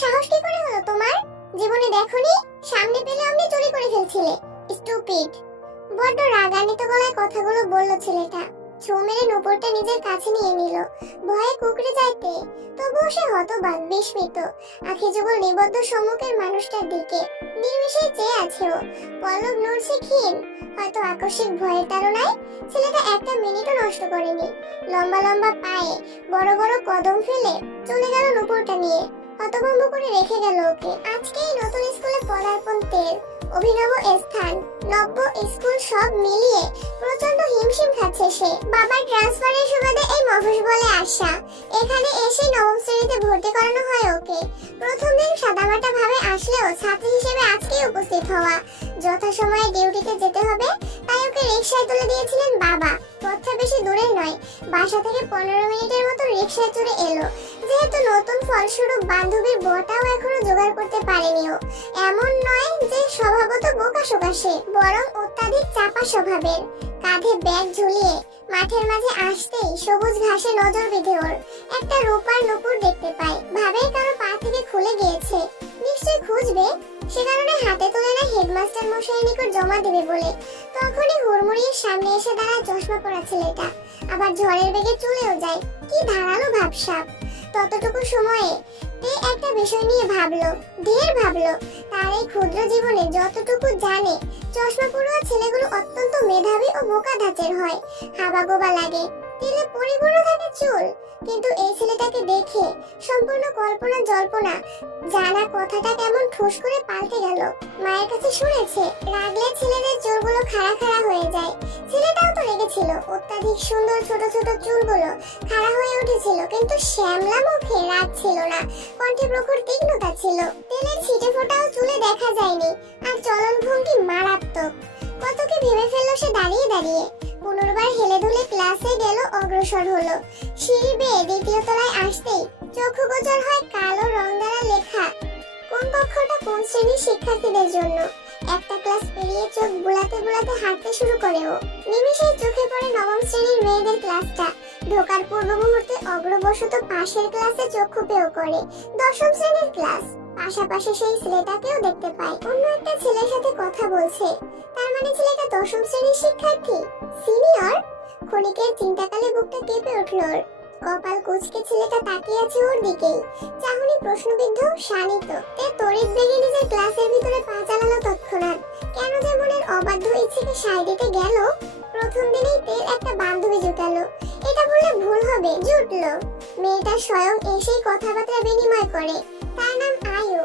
সাহস কি করে হলো তোমার? জীবনে দেখোনি সামনে পেলে অমনি চুরি করে ফেলছিলে। স্টুপিড। বড্ড রাগান্বিত গলায় কথাগুলো বলল ছেলেটা। ছো মেরে নূপুরটা নিজের কাছে নিয়ে নিল। ভয়ে কুকড়ে যাইতে তবুও সে হতবাক, বিস্মিত, আখি যুগল নিবদ্ধ সম্মুখের মানুষটার দিকে নির্বিষে চেয়ে আছে ও। পল্লব নড়ছে ক্ষীণ, হয়তো আকস্মিক ভয়ের তাড়নায়। ছেলেটা একটা মিনিটও নষ্ট করেনি। লম্বা লম্বা পায়ে বড় বড় কদম ফেলে চলে গেল নূপুরটা নিয়ে। হতভম্ব করে রেখে গেল ওকে। আজকেই নতুন স্কুলে পদার্পণ, তেল, অভিনব স্থান, নব্য স্কুল সব মিলিয়ে প্রচন্ড হিমশিম খাচ্ছে সে। বাবার ট্রান্সফারের সুবাদে এই মফস বলে আসা। এখানে এসে নবম শ্রেণীতে ভর্তি করানো হয় ওকে। প্রথম দিন সাদামাটা ভাবে আসলেও ছাত্রী হিসেবে আজকেই উপস্থিত হওয়া। যথাসময়ে ডিউটিতে যেতে হবে, তাই ওকে রিকশায় তুলে দিয়েছিলেন বাবা। পথটা বেশি দূরের নয়, বাসা থেকে 15 মিনিটের মতো রিকশায় চড়ে এলো। যেহেতু নতুন, ফলস্বরূপ বান্ধবীর বটাও এখনো জোগাড় করতে পারেনি ও। এমন নয় যে স্বভাবত বোকা শোকাশে, বরং অত্যাধিক চাপা স্বভাবের। কাঁধে ব্যাগ ঝুলিয়ে মাঠের মাঝে আসতেই সবুজ ঘাসে নজর বিঁধে ওর। একটা রূপার নূপুর দেখতে পায়, ভাবে কারো পা থেকে খুলে গিয়েছে, নিশ্চয়ই খুঁজবে। সে কারণে হাতে তুলে না হেডমাস্টার মশাইয়ের নিকট জমা দেবে বলে। তখনই হুড়মুড়িয়ে সামনে এসে দাঁড়ায় চশমা পরা ছেলেটা। আবার ঝড়ের বেগে চলেও যায়। কি ধারালো ভাবসাব। ততটুকু সময়ে তে একটা বিষয় নিয়ে ভাবলো, ঢের ভাবলো। তার এই ক্ষুদ্র জীবনে যতটুকু জানে, চশমা পড়ুয়া ছেলেগুলো অত্যন্ত মেধাবী ও বোকা ধাঁচের হয়। হাবাগোবা লাগে, তেলে পরিপূর্ণ থাকে চুল। কিন্তু এই ছেলেটাকে দেখে সম্পূর্ণ কল্পনা জল্পনা জানা কথাটা কেমন ঠুস করে পাল্টে গেল। মায়ের কাছে শুনেছে রাগলে ছেলেদের চুলগুলো খাড়া খাড়া হয়ে যায়। ছেলেটাও তো রেগেছিল। অত্যাধিক সুন্দর ছোট ছোট চুলগুলো খাড়া হয়ে উঠেছিল, কিন্তু শ্যামলা মুখে রাগ ছিল না, কণ্ঠে প্রখর তীক্ষ্ণতা ছিল। তেলের ছিটে ফোটাও চুলে দেখা যায়নি, আর চলন ভঙ্গি মারাত্মক। কত কি ভেবে ফেললো সে দাঁড়িয়ে দাঁড়িয়ে। পুনর্বার হেলে দুলে ক্লাসে গেল, অগ্রসর হলো। সিঁড়ি বেয়ে দ্বিতীয় তলায় আসতেই চক্ষু গোচর হয় কালো রং দ্বারা লেখা কোন কক্ষটা কোন শ্রেণীর শিক্ষার্থীদের জন্য। একটা ক্লাস পেরিয়ে চোখ বুলাতে বুলাতে হাঁটতে শুরু করে ও। নিমেষেই চোখে পড়ে নবম শ্রেণীর মেয়েদের ক্লাসটা। ঢোকার পূর্ব মুহূর্তে অগ্রবশত পাশের ক্লাসে চক্ষু পেও করে দশম শ্রেণীর ক্লাস। পাশাপাশি সেই ছেলেটাকেও দেখতে পায়, অন্য একটা ছেলের সাথে কথা বলছে। তার মানে ছেলেটা দশম শ্রেণীর শিক্ষার্থী, সিনিয়র। ক্ষণিকের চিন্তাকালে বুকটা কেঁপে উঠল ওর। কপাল কুঁচকে ছেলেটা তাকিয়ে আছে ওর দিকেই, চাহনি প্রশ্নবিদ্ধ, শানিত। তে তড়িৎ বেগে নিজের ক্লাসের ভিতরে পা চালালো তৎক্ষণাৎ। কেন যে মনের অবাধ্য ইচ্ছেকে সায় দিতে গেল। প্রথম দিনেই তেল একটা বান্ধবী জুটালো। এটা বললে ভুল হবে, জুটলো। মেয়েটা স্বয়ং এসেই কথাবার্তা বিনিময় করে। তার নাম আয়ু।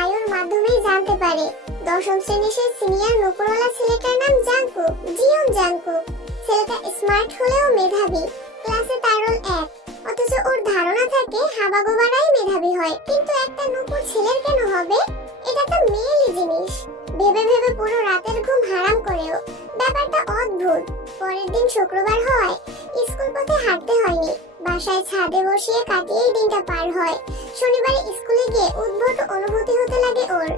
আয়ুর মাধ্যমেই জানতে পারে দশম শ্রেণীর সেই সিনিয়র নূপুরওয়ালা ছেলেটার নাম জাংকুক, জিয়ন জাংকুক। ছেলেটা স্মার্ট হলেও মেধাবী, ক্লাসে তার রোল 1। অথচ ওর ধারণা থাকে হাবাগোবারাই মেধাবী হয়। কিন্তু একটা নূপুর ছেলের কেন হবে? এটা তো মেয়েলি জিনিস। ভেবে ভেবে পুরো রাতের ঘুম হারাম করেও। ব্যাপারটা অদ্ভুত। পরের দিন শুক্রবার হওয়ায় স্কুল পথে হাঁটতে হয়নি। বাসায় ছাদে বসিয়ে কাটিয়েই দিনটা পার হয়। শনিবারে স্কুলে গিয়ে উদ্ভট অনুভূতি হতে লাগে ওর,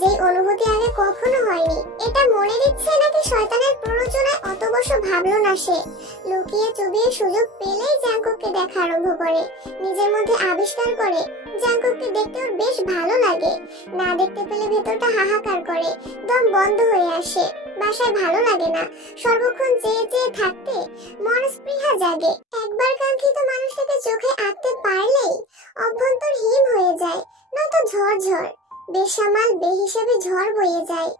যে অনুভূতি আগে কখনো হয়নি। এটা মনের ইচ্ছে নাকি শয়তানের প্ররোচনায় অত বছর ভাবলো না সে। লুকিয়ে চুবিয়ে সুযোগ পেলেই জাংকুককে দেখা আরম্ভ করে। নিজের মধ্যে আবিষ্কার করে জাংকুককে দেখতে ওর বেশ ভালো লাগে। না দেখতে পেলে ভেতরটা হাহাকার করে, দম বন্ধ হয়ে আসে। বাসায় ভালো লাগে না, সর্বক্ষণ চেয়ে চেয়ে থাকতে মন স্পৃহা জাগে। একবার কাঙ্ক্ষিত মানুষটাকে চোখে আঁকতে পারলেই অভ্যন্তর হিম হয়ে যায়, নয়তো ঝড়। বেসামাল বেহিসাবে ঝড় বয়ে যায়।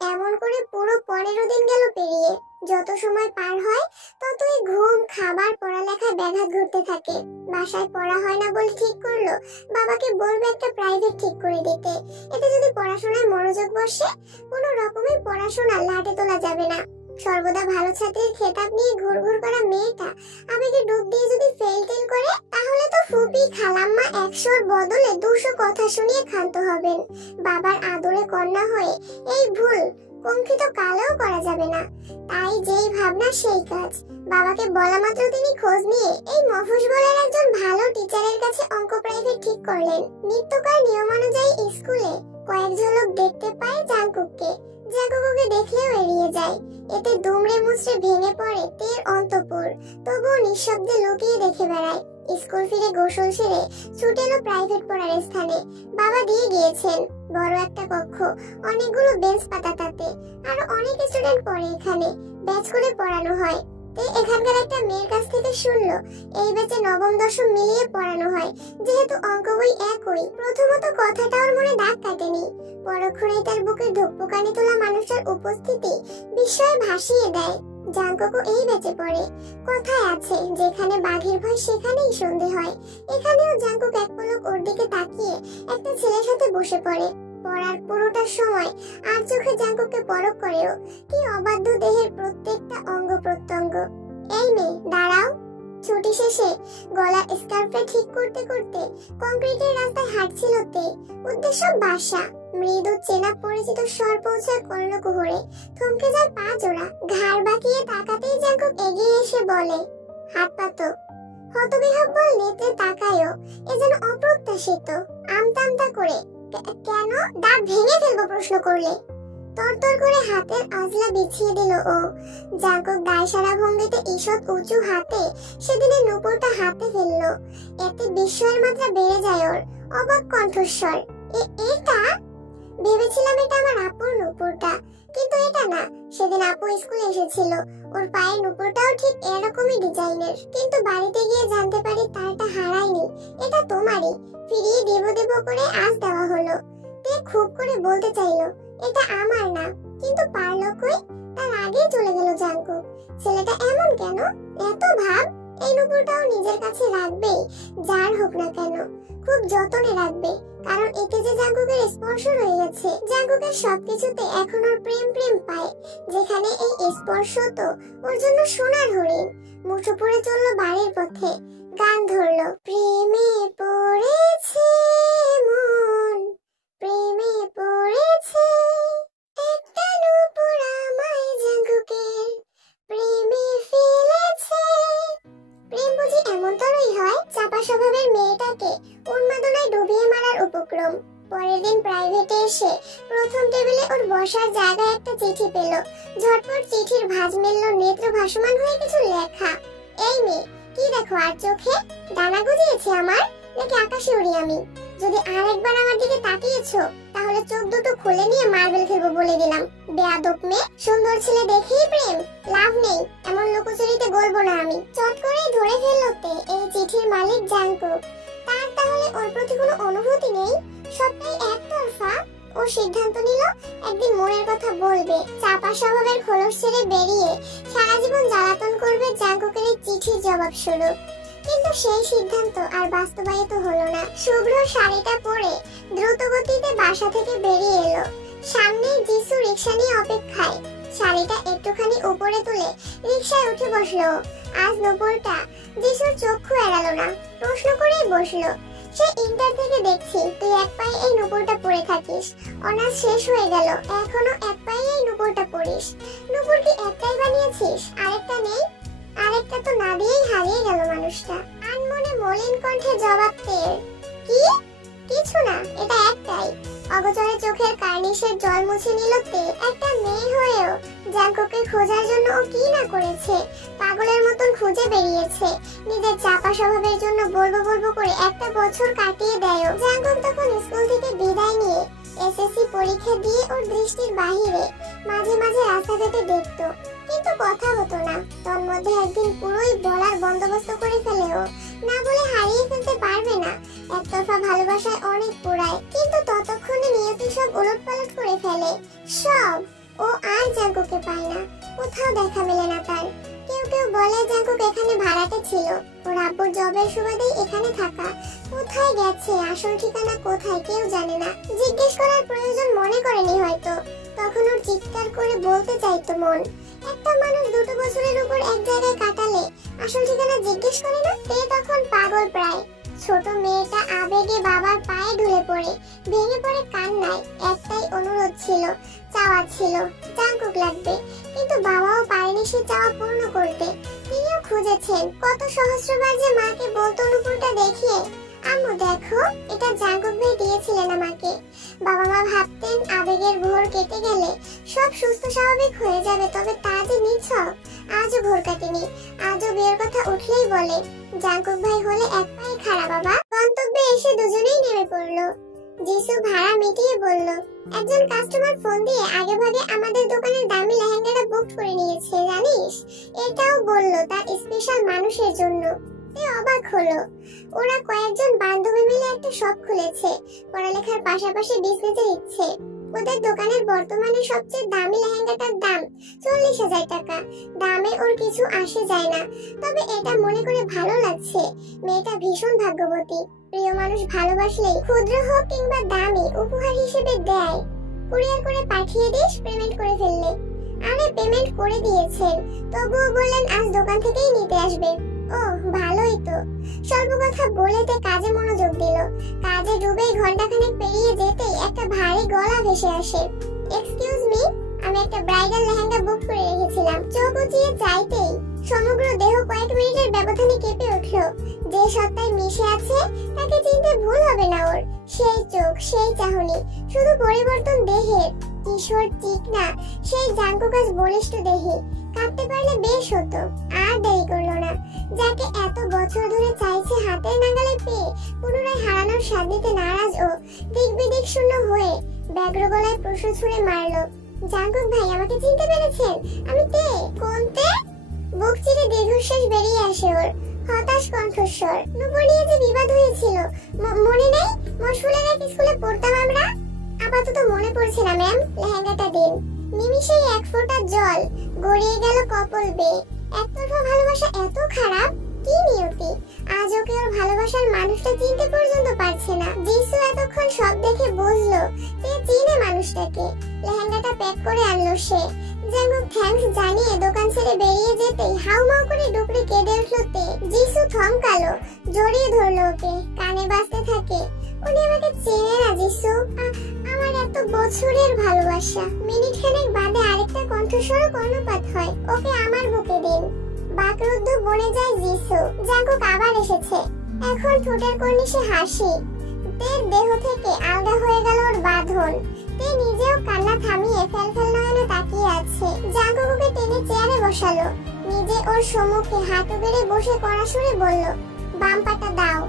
এমন করে পুরো 15 দিন গেল পেরিয়ে। যত সময় পার হয় ততই ঘুম, খাবার, পড়ালেখায় ব্যাঘাত ঘটতে থাকে। বাসায় পড়া হয় না বলে ঠিক করলো বাবাকে বলবে একটা প্রাইভেট ঠিক করে দিতে। এতে যদি পড়াশোনায় মনোযোগ বসে, কোনো রকমের পড়াশোনা লাটে তোলা যাবে না। সর্বদা ভালো ছাত্রীর খেতাব নিয়ে ঘুরঘুর করা মেয়েটা আবেগে ডুব দিয়ে যদি ফেল টেল করে, তাহলে তো ফুপি খালাম্মা 100-র বদলে 200 কথা শুনিয়ে ক্ষান্ত হবেন। বাবার আদরে কন্যা হয়ে এই ভুল কঙ্কিত কালেও করা যাবে না। তাই যেই ভাবনা সেই কাজ। বাবাকে বলা মাত্র তিনি খোঁজ নিয়ে এই মফস্বলের একজন ভালো টিচারের কাছে অঙ্ক প্রাইভেট ঠিক করলেন। নিত্যকার নিয়মানুযায়ী স্কুলে কয়েক ঝলক দেখতে পায় জাংকুককে। জাংকুককে দেখলেও এড়িয়ে যায়। এতে দুমড়ে মুচড়ে ভেঙে পড়ে তের অন্তপুর। তবুও নিঃশব্দে লুকিয়ে দেখে বেড়ায়। স্কুল ফিরে গোসল সেরে ছুটে এলো প্রাইভেট পড়ার স্থানে। বাবা দিয়ে গিয়েছেন বড় একটা কক্ষ, অনেকগুলো বেঞ্চ পাতা, তাতে আরো অনেক স্টুডেন্ট পড়ে এখানে, ব্যাচ করে পড়ানো হয়। এখানকার একটা মেয়ের কাছ থেকে শুনলো এই ব্যাচে নবম দশম মিলিয়ে পড়ানো হয়, যেহেতু অঙ্ক বই একই। প্রথমত কথাটা ওর মনে দাগ কাটেনি, পরক্ষণেই তার বুকে ঢোকপোকানি তোলা মানুষটার উপস্থিতি বিস্ময়ে ভাসিয়ে দেয়। জাঙ্কুকও এই ব্যাচে পড়ে। কথায় আছে যেখানে বাঘের ভয় সেখানেই সন্ধে হয়। এখানেও জাঙ্কুক এক পলক ওর দিকে তাকিয়ে একটা ছেলের সাথে বসে পড়ে। পড়ার পুরোটা সময় আর চোখে জাঙ্কুককে পরখ করেও, কি অবাধ্য দেহের প্রত্যেকটা অঙ্গ প্রত্যঙ্গ। এই মেয়ে দাঁড়াও। ছুটি শেষে গলা স্কার্ফটা ঠিক করতে করতে কংক্রিটের রাস্তায় হাঁটছিল তে। উদ্দেশ্য বাসা। মৃদু চেনা পরিচিত স্বর পৌঁছায় কর্ণকুহরে। থমকে যায় পা জোড়া। ঘাড় বাঁকিয়ে তাকাতেই জাঙ্কুক এগিয়ে এসে বলে, হাত পাতো। হতবিহ্বল নেত্রে তাকায়ও, এ যেন অপ্রত্যাশিত। আমতা করে, কেন? দাঁত ভেঙে ফেলবো প্রশ্ন করলে। তরতর করে হাতের আজলা বিছিয়ে দিল ও। জাঙ্কুক দায়সারা ভঙ্গিতে ঈষৎ উঁচু হাতে সেদিনের নূপুরটা হাতে ফেললো। এতে বিস্ময়ের মাত্রা বেড়ে যায় ওর। অবাক কণ্ঠস্বর, এটা? ভেবেছিলাম এটা আমার আপুর নূপুরটা, কিন্তু এটা না। সেদিন আপু স্কুলে এসেছিল, ওর পায়ের নূপুরটাও ঠিক এরকমই ডিজাইনের, কিন্তু বাড়িতে গিয়ে জানতে পারি তারটা হারায়নি, এটা তোমারই। ফিরিয়ে দেব করে আজ দেওয়া হলো। তে খুব করে বলতে চাইলো এটা আমার না, কিন্তু পারলো কই। তার আগেই চলে গেল জাঙ্কুক। ছেলেটা এমন কেন? এত ভাব। এই নূপুরটাও নিজের কাছে রাখবেই, যার হোক না কেন। খুব যত্নে রাখবে, কারণ এতে যে জাঙ্কুকের স্পর্শ রয়ে গেছে। জাঙ্কুকের সবকিছুতে এখন ওর প্রেম পায়, যেখানে এই স্পর্শ তো ওর জন্য সোনার হরিণ। মুঠো পড়ে চললো বাড়ির পথে। গান ধরলো, প্রেমে পড়েছে মন, প্রেমে পড়েছে একটা নূপুর আমায় জাঙ্কুকের প্রেমে ফেলেছে। প্রেম বুঝি এমন তরই হয়? চাপা স্বভাবের মেয়েটাকে উন্মাদনায় ডুবিয়ে মারার উপক্রম। পরের দিন প্রাইভেটে এসে প্রথম টেবিলে ওর বসার জায়গায় একটা চিঠি পেল। ঝটপট চিঠির ভাঁজ মেলল নেত্র ভাসমান হয়ে কিছু লেখা। এই মেয়ে, কি দেখো আর চোখে? ডানা গজিয়েছে আমার, নাকি আকাশে উড়ি আমি? যদি আরেকবার আমার দিকে তাকিয়েছো তাহলে চোখ দুটো খুলে নিয়ে মার্বেল খেলবো বলে দিলাম। বেয়াদব মেয়ে। সুন্দর ছেলে দেখেই প্রেম? লাভ নেই, এমন লুকোচুরিতে গলবো না আমি। চট করেই ধরে ফেলতে এই চিঠির মালিক জাঙ্কুক। তার তাহলে ওর প্রতি কোনো অনুভূতি নেই, সবটাই একতরফা। ও সিদ্ধান্ত নিল একদিন মনের কথা বলবে। চাপা স্বভাবের খোলস ছেড়ে বেরিয়ে সারা জীবন জ্বালাতন করবে জাঙ্কুকের এই চিঠির জবাব স্বরূপ। কিন্তু সেই সিদ্ধান্ত আর বাস্তবায়িত হলো না। শুভ্র শাড়িটা পরে দ্রুত গতিতে বাসা থেকে বেরিয়ে এলো। সামনে যিশু রিক্সা নিয়ে অপেক্ষায়। শাড়িটা একটুখানি উপরে তুলে রিক্সায় উঠে বসলো। আজ নূপুরটা যিশুর চক্ষু এড়ালো না, প্রশ্ন করেই বসলো, সে ইন্টার থেকে দেখছি তুই এক পায়ে এই নূপুরটা পরে থাকিস। অনার্স শেষ হয়ে গেল, এখনো এক পায়ে এই নূপুরটা পরিস। নূপুর কি একটাই বানিয়েছিস? আরেকটা নেই? আরেকটা তো না দিয়েই হারিয়ে গেল মানুষটা। আনমনে মলিন কণ্ঠে জবাব পেয়ে, কি? কিছু না, এটা একটাই। অগোচরে চোখের কার্নিশের জল মুছে নিল তে। একটা মেয়ে হয়েও জাঙ্কুককে খোঁজার জন্য ও কি না করেছে। পাগলের মতন খুঁজে বেরিয়েছে। নিজের চাপা স্বভাবের জন্য বলবো করে একটা বছর কাটিয়ে দেয়। জাঙ্কুক তখন স্কুল থেকে বিদায় নিয়ে এসএসসি পরীক্ষা দিয়ে ওর দৃষ্টির বাহিরে। মাঝে মাঝে রাস্তাঘাটে দেখতো, কিন্তু কথা হতো না। তোর মধ্যে একদিন পুরোই বলার বন্দোবস্ত করে ফেলেও, না বলে হারিয়ে ফেলতে পারবে না। একতরফা ভালোবাসায় অনেক পোড়ায়, কিন্তু ততক্ষণে নিয়তি সব উলটপালট করে ফেলে। সব। ও আর জাঙ্কুককে পায় না, কোথাও দেখা মেলে না তার। কেউ বলে জাঙ্কুক এখানে ভাড়াটে ছিল, ওর আব্বুর জবের সুবাদেই এখানে থাকা। কোথায় গেছে, আসল ঠিকানা কোথায় কেউ জানে না। জিজ্ঞেস করার প্রয়োজন মনে করেনি হয়তো। তখন ওর চিৎকার করে বলতে চাইতো মন। একটা মানুষ 2 বছরের উপর এক জায়গায় কাটালে আসল ঠিকানা জিজ্ঞেস করে না? তে তখন পাগল প্রায়। ছোট মেয়েটা আবেগে বাবার পায়ে ঢুলে পড়ে, ভেঙে পড়ে কান্নায়। একটাই অনুরোধ ছিল, চাওয়া ছিল, জাঙ্কুক লাগবে। কিন্তু বাবাও পারেনি সে চাওয়া পূর্ণ করতে। তিনিও খুঁজেছেন, কত সহস্রবার যে মাকে বলতো নূপুরটা দেখিয়ে, আম্মু দেখো দেখো, এটা জাঙ্কুক ভাই দিয়েছিলেন আমাকে। বাবা মা ভাবতেন আবেগের ঘোর কেটে গেলে সব সুস্থ স্বাভাবিক হয়ে যাবে, তবে তা যে নিছক। আজও ঘোর কাটেনি, আজও বিয়ের কথা উঠলেই বলে জাঙ্কুক ভাই হলে এক পায়ে খাড়া। বাবা গন্তব্যে এসে দুজনেই নেমে পড়লো। জিসু ভাড়া মিটিয়ে বলল, একজন কাস্টমার ফোন দিয়ে আগে ভাগে আমাদের দোকানের দামি লেহেঙ্গাটা বুক করে নিয়েছে জানিস। এটাও বলল তার স্পেশাল মানুষের জন্য। অবাক হলো। ওরা কয়েকজন বান্ধবী মিলে একটা শপ খুলেছে, পড়ালেখার পাশাপাশি বিজনেসের ইচ্ছে। ওদের দোকানের বর্তমানে সবচেয়ে দামি লেহেঙ্গাটার দাম 40,000 টাকা। দামে ওর কিছু আসে যায় না, তবে এটা মনে করে ভালো লাগছে। মেয়েটা ভীষণ ভাগ্যবতী। প্রিয় মানুষ ভালোবাসলেই ক্ষুদ্র হোক কিংবা দামি উপহার হিসেবে দেয়। কুরিয়ার করে পাঠিয়ে দিস, পেমেন্ট করে ফেললে। আরে পেমেন্ট করে দিয়েছেন, তবুও বললেন আজ দোকান থেকেই নিতে আসবে। ও ভালোই তো। স্বল্প কথা বলেতে কাজে মনোযোগ দিল। কাজে ডুবেই ঘন্টাখানেক পেরিয়ে যেতেই একটা ভারী গলা ভেসে আসে। এক্সকিউজ মি, আমি একটা ব্রাইডাল লেহেঙ্গা বুক করে রেখেছিলাম। চোখ উঁচিয়ে চাইতেই সমগ্র দেহ কয়েক মিনিটের ব্যবধানে কেঁপে উঠল। যে সত্তায় মিশে আছে তাকে চিনতে ভুল হবে না ওর। সেই চোখ, সেই চাহনি, শুধু পরিবর্তন দেহের। কিশোর চিকনা সেই জাঙ্কুক আজ বলিষ্ঠ দেহে। কাটতে পারলে বেশ হতো। আর দেরি করলো না। যাকে এত বছর ধরে চাইছে হাতের নাগালে পেয়ে পুনরায় হারানোর স্বাদ নিতে নারাজ ও দিক বিদিক শূন্য হয়ে ব্যগ্র গলায় প্রশ্ন ছুড়ে মারলো, জাঙ্কুক ভাই আমাকে চিনতে পেরেছেন? আমি তে? কোন তে? বুক চিরে দীর্ঘশ্বাস বেরিয়ে আসে ওর। হতাশ কণ্ঠস্বর। নূপুর নিয়ে যে বিবাদ হয়েছিল মনে নেই? মশফুলের এক স্কুলে পড়তাম আমরা। আপাতত মনে পড়ছে না ম্যাম, লেহেঙ্গাটা দিন। নিমিষেই এক ফোঁটা জল গড়িয়ে গেল কপল বেয়ে। একতরফা ভালোবাসা এত খারাপ? কি নিয়তি! আজ ওকে ওর ভালোবাসার মানুষটা চিনতে পর্যন্ত পারছে না। জিসু এতক্ষণ সব দেখে বুঝলো যে চিনে মানুষটাকে। লেহেঙ্গাটা প্যাক করে আনলো সে। জাঙ্কুক থ্যাঙ্কস জানিয়ে দোকান ছেড়ে বেরিয়ে যেতেই হাউমাউ করে ডুকরে কেঁদে উঠলো তে। জিসু থমকালো, জড়িয়ে ধরলো ওকে। কানে বাজতে থাকে, উনি আমাকে চেনে না জিসু, আমার এত বছরের ভালোবাসা। মিনিট খানেক বাদে আরেকটা কণ্ঠস্বর কর্ণপাত হয়, ওকে আমার বুকে দিন। বাকরুদ্ধ বনে যায় জিসু। জাঙ্কুক আবার এসেছে। এখন ঠোঁটের কর্নিশে হাসি। তের দেহ থেকে আলাদা হয়ে গেল ওর বাঁধন। তে নিজেও কান্না থামিয়ে ফেলফেল নয়নে তাকিয়ে আছে। জাঙ্কুক ওকে টেনে চেয়ারে বসালো। নিজে ওর সম্মুখে হাঁটু গেড়ে বসে কড়া সুরে বলল, বাম পাটা দাও।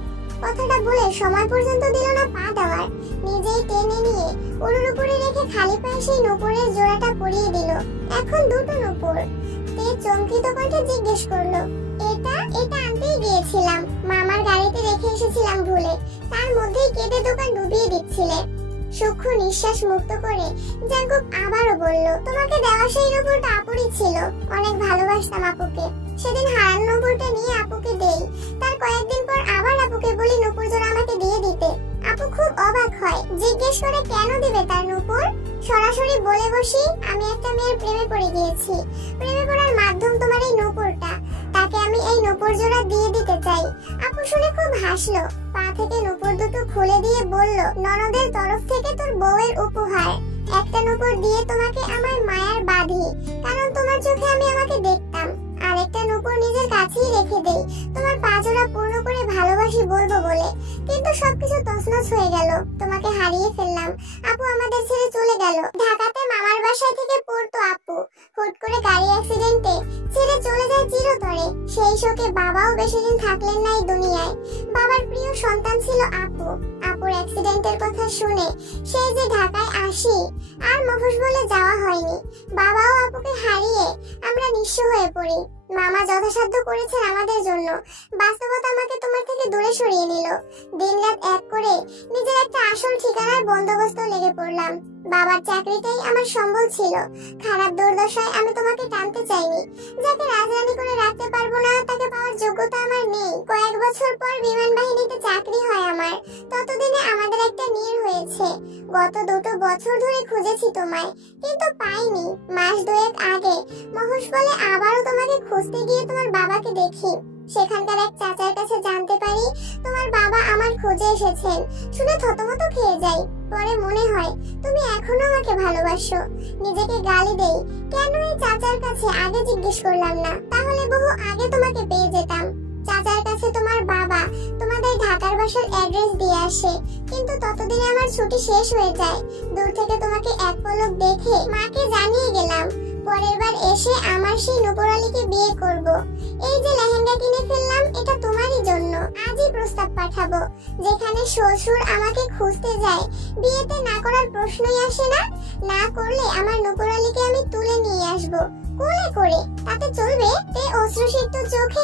কথাটা বলে সময় পর্যন্ত দিল না পা দেওয়ার। নিজেই টেনে নিয়ে ওর উপরে রেখে খালি পায়ে সেই নূপুরের জোড়াটা পরিয়ে দিল। এখন দুটো নূপুর। তে চমকিত কণ্ঠে জিজ্ঞেস করলো, এটা আনতেই গিয়েছিলাম, মামার গাড়িতে রেখে এসেছিলাম ভুলে। তার মধ্যেই কেটে দোকান ডুবিয়ে দিচ্ছিলে। সূক্ষ্ম নিঃশ্বাস মুক্ত করে জাঙ্কুক আবারও বলল, তোমাকে দেওয়া সেই নূপুরটা আপুরই ছিল। অনেক ভালোবাসতাম আপুকে। সেদিন হারানো নূপুরটা নিয়ে আপুকে দেই। তার কয়েকদিন পর আবার আপুকে বলি নূপুর জোড়া আমাকে দিয়ে দিতে। আপু খুব অবাক হয়, জিজ্ঞেস করে কেন দিবে তার নূপুর। সরাসরি বলে বসি, আমি একটা মেয়ের প্রেমে পড়ে গিয়েছি। প্রেমে পড়ার মাধ্যম তোমার এই নূপুরটা। তাকে আমি এই নূপুর জোড়া দিয়ে দিতে চাই। আপু শুনে খুব হাসলো। পা থেকে নূপুর দুটো খুলে দিয়ে বলল, ননদের তরফ থেকে তোর বউয়ের উপহার। একটা নূপুর দিয়ে তোমাকে আমার মায়ার বাঁধি, কারণ তোমার চোখে আমি আমাকে দেখতাম। আরেকটা নূপুর নিজের কাছেই রেখে দেই, তোমার পাজোড়া পূর্ণ করে ভালোবাসি বলবো বলে। কিন্তু সবকিছু তছনছ হয়ে গেল, তোমাকে হারিয়ে ফেললাম। আপু আমাদের ছেড়ে চলে গেল। ঢাকাতে মামার বাসায় থেকে পড়তো আপু। হুট করে গাড়ি অ্যাক্সিডেন্টে ছেড়ে চলে যায় চিরতরে। সেই শোকে বাবাও বেশি দিন থাকলেন না এই দুনিয়ায়। বাবার প্রিয় সন্তান ছিল আপু। আপুর অ্যাক্সিডেন্টের কথা শুনে সেই যে ঢাকায় আসি, আর মফস্বলে যাওয়া হয়নি। বাবাও আপুকে হারিয়ে আমরা নিঃস্ব হয়ে পড়ি। মামা যথাসাধ্য করেছেন আমাদের জন্য। বাস্তবতা আমাকে তোমার থেকে দূরে সরিয়ে নিল। দিনরাত এক করে নিজের একটা আসল ঠিকানার বন্দোবস্ত লেগে পড়লাম। বাবার চাকরিটাই আমার সম্বল ছিল। খারাপ দুর্দশায় আমি তোমাকে টানতে চাইনি। যাকে রাজরানী করে রাখতে পারবো না, তাকে পাওয়ার যোগ্যতা আমার নেই। কয়েক বছর পর বিমান বাহিনীতে চাকরি হয় আমার। ততদিনে আমাদের একটা নীর হয়েছে। গত 2 বছর ধরে খুঁজেছি তোমায়, কিন্তু পাইনি। মাস 2 আগে মফস্বলে আবারও তোমাকে খুঁজতে গিয়ে তোমার বাবাকে দেখি। সেখানকার এক চাচার কাছে জানতে পারি তোমার বাবা আমার খোঁজে এসেছেন। শুনে থতমত খেয়ে যাই। পরে মনে হয় তুমি এখনো আমাকে ভালোবাসো। নিজেকে গালি দেই, কেন এই চাচার কাছে আগে জিজ্ঞেস করলাম না, তাহলে বহু আগে তোমাকে পেয়ে যেতাম। চাচার কাছে তোমার বাবা তোমাদের ঢাকার বাসার অ্যাড্রেস দিয়ে আসে, কিন্তু ততদিনে আমার ছুটি শেষ হয়ে যায়। দূর থেকে তোমাকে এক পলক দেখে মাকে জানিয়ে গেলাম পরের বার এসে আমার সেই নূপুর আলীকে বিয়ে করব। এই যে লেহেঙ্গা কিনে ফেললাম, এটা তোমারই জন্য। আজই প্রস্তাব পাঠাবো। যেখানে শ্বশুর আমাকে খুঁজতে যায়, বিয়েতে না করার প্রশ্নই আসে না। না করলে আমার নূপুর আলীকে আমি তুলে নিয়ে আসবো কোলে করে, তাতে চলবে? তে অশ্রুসিক্ত চোখে